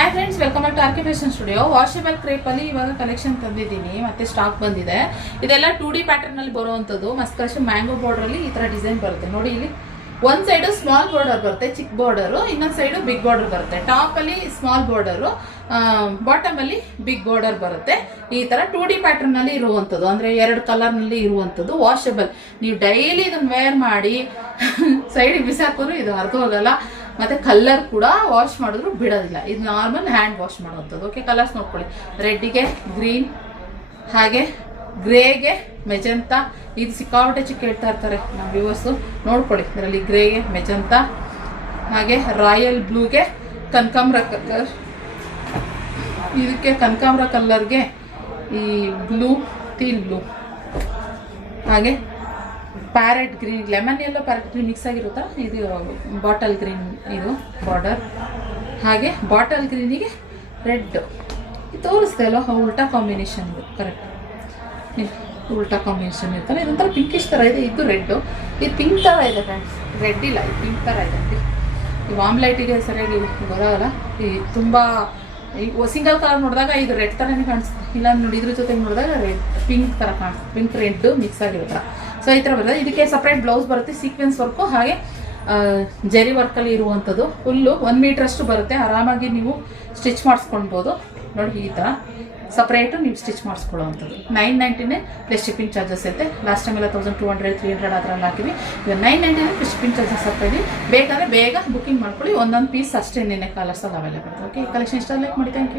Hi friends, welcome back to RK fashion studio. Washable ಕ್ರೇಪಲ್ಲಿ ಇವಾಗ collection ತಂದಿದ್ದೀನಿ, ಮತ್ತೆ ಸ್ಟಾಕ್ ಬಂದಿದೆ. ಇದೆಲ್ಲ 2D ಪ್ಯಾಟರ್ನಲ್ಲಿ ಬರುವಂಥದ್ದು. ಮಸ್ಕರ್ಶ್ ಮ್ಯಾಂಗೋ ಬಾರ್ಡ್ರಲ್ಲಿ ಈ ಥರ ಡಿಸೈನ್ ಬರುತ್ತೆ ನೋಡಿ. ಇಲ್ಲಿ ಒಂದು ಸೈಡು ಸ್ಮಾಲ್ ಬಾರ್ಡರ್ ಬರುತ್ತೆ, ಚಿಕ್ಕ ಬಾರ್ಡರು, ಇನ್ನೊಂದು ಸೈಡು ಬಿಗ್ ಬಾರ್ಡರ್ ಬರುತ್ತೆ. ಟಾಪಲ್ಲಿ ಸ್ಮಾಲ್ ಬಾರ್ಡರು, ಬಾಟಮಲ್ಲಿ ಬಿಗ್ ಬಾರ್ಡರ್ ಬರುತ್ತೆ. ಈ ಥರ 2D ಪ್ಯಾಟರ್ನಲ್ಲಿ ಇರುವಂಥದ್ದು, ಅಂದರೆ 2 ಕಲರ್ನಲ್ಲಿ ಇರುವಂಥದ್ದು. ವಾಷಬಲ್, ನೀವು ಡೈಲಿ ಇದನ್ನು ವೇರ್ ಮಾಡಿ ಸೈಡಿಗೆ ಬಿಸಾಕಿದ್ರು ಇದು ಅರ್ಧ ಹೋಗಲ್ಲ. ಮತ್ತೆ ಕಲರ್ ಕೂಡ ವಾಶ್ ಮಾಡಿದ್ರು ಬಿಡೋದಿಲ್ಲ. ಇದು ನಾರ್ಮಲ್ ಹ್ಯಾಂಡ್ ವಾಶ್ ಮಾಡುವಂಥದ್ದು. ಓಕೆ, ಕಲರ್ಸ್ ನೋಡ್ಕೊಳ್ಳಿ. ರೆಡ್ಡಿಗೆ ಗ್ರೀನ್, ಹಾಗೆ ಗ್ರೇಗೆ ಮೆಜಂತಾ. ಇದು ಸಿಕ್ಕಾಪಟ್ಟೆ ಚಿಕ್ಕ ಹೇಳ್ತಾ ಇರ್ತಾರೆ ನಮ್ಮ ವ್ಯೂವರ್ಸು, ನೋಡ್ಕೊಳ್ಳಿ. ಇದರಲ್ಲಿ ಗ್ರೇಗೆ ಮೆಜಂತಾ, ಹಾಗೆ ರಾಯಲ್ ಬ್ಲೂಗೆ ಕನಕಾಂಬ್ರ ಕಲರ್, ಇದಕ್ಕೆ ಕನಕಾಂಬ್ರ ಕಲರ್ಗೆ ಈ ಬ್ಲೂ, ಟೀಲ್ ಬ್ಲೂ, ಹಾಗೆ parrot green, lemon yellow parrot green mix ಆಗಿರುತ್ತಾ. ಇದು ಬಾಟಲ್ ಗ್ರೀನ್, ಇದು ಬಾರ್ಡರ್. ಹಾಗೆ ಬಾಟಲ್ ಗ್ರೀನಿಗೆ ರೆಡ್. ಇದು ತೋರಿಸ್ದೆ ಅಲ್ವ, ಉಲ್ಟಾ ಕಾಂಬಿನೇಷನ್. ಇದು ಕರೆಕ್ಟ್, ಉಲ್ಟಾ ಕಾಂಬಿನೇಷನ್ ಇರ್ತಲ್ಲ. ಇದೊಂಥರ ಪಿಂಕಿಶ್ ಥರ ಇದೆ. ಇದು ರೆಡ್ಡು, ಇದು ಪಿಂಕ್ ಥರ ಇದೆ ಫ್ರೆಂಡ್ಸ್. ರೆಡ್ ಇಲ್ಲ, ಇದು ಪಿಂಕ್ ಥರ ಇದೆ. ಈ ವಾಮ್ ಲೈಟಿಗೆ ಸರಿಯಾಗಿ ಬರೋಲ್ಲ. ಈ ತುಂಬ ಈ ಸಿಂಗಲ್ ಕಲರ್ ನೋಡಿದಾಗ ಇದು ರೆಡ್ ಥರನೇ ಕಾಣಿಸುತ್ತೆ. ಇಲ್ಲ ನೋಡಿ, ಇದ್ರ ಜೊತೆಗೆ ನೋಡಿದಾಗ ರೆಡ್ ಪಿಂಕ್ ಥರ ಕಾಣಿಸುತ್ತೆ. ಪಿಂಕ್ ರೆಡ್ ಮಿಕ್ಸ್ ಆಗಿರುತ್ತೆ. ಸೊ ಈ ಥರ ಬರುತ್ತೆ. ಇದಕ್ಕೆ ಸಪ್ರೇಟ್ ಬ್ಲೌಸ್ ಬರುತ್ತೆ, ಸೀಕ್ವೆನ್ಸ್ ವರ್ಕು, ಹಾಗೆ ಜರಿ ವರ್ಕಲ್ಲಿ ಇರುವಂಥದ್ದು. ಫುಲ್ಲು 1 ಮೀಟ್ರಷ್ಟು ಬರುತ್ತೆ. ಆರಾಮಾಗಿ ನೀವು ಸ್ಟಿಚ್ ಮಾಡಿಸ್ಕೊಳ್ಬೋದು ನೋಡಿ. ಈ ಥರ ಸಪ್ರೇಟು ನೀವು ಸ್ಟಿಚ್ ಮಾಡಿಸ್ಕೊಳ್ಳೋವಂಥದ್ದು. 999 ಪ್ಲಸ್ ಶಿಪ್ಪಿಂಗ್ ಚಾರ್ಜಸ್ ಐತೆ. ಲಾಸ್ಟ್ ಟೈಮ್ ಎಲ್ಲ 1200, 300 ಆ ಥರ ಹಾಕಿವಿ. ಈಗ 999 ಪ್ಲಸ್ ಶಿಪ್ಪಿಂಗ್ ಚಾರ್ಜಸ್ ಹಾಕ್ತಾಯಿದ್ವಿ. ಬೇಕಾದರೆ ಬೇಗ ಬುಕಿಂಗ್ ಮಾಡ್ಕೊಳ್ಳಿ. ಒಂದೊಂದು ಪೀಸ್ ಅಷ್ಟೇ ನಿನ್ನೆ ಕಲರ್ಸಲ್ಲಿ ಅವೈಲೇಬಲ್. ಓಕೆ, ಈ ಕಲೆಕ್ಷನ್ ಇಷ್ಟ ಲೈಕ್ ಮಾಡಿ. Thank you.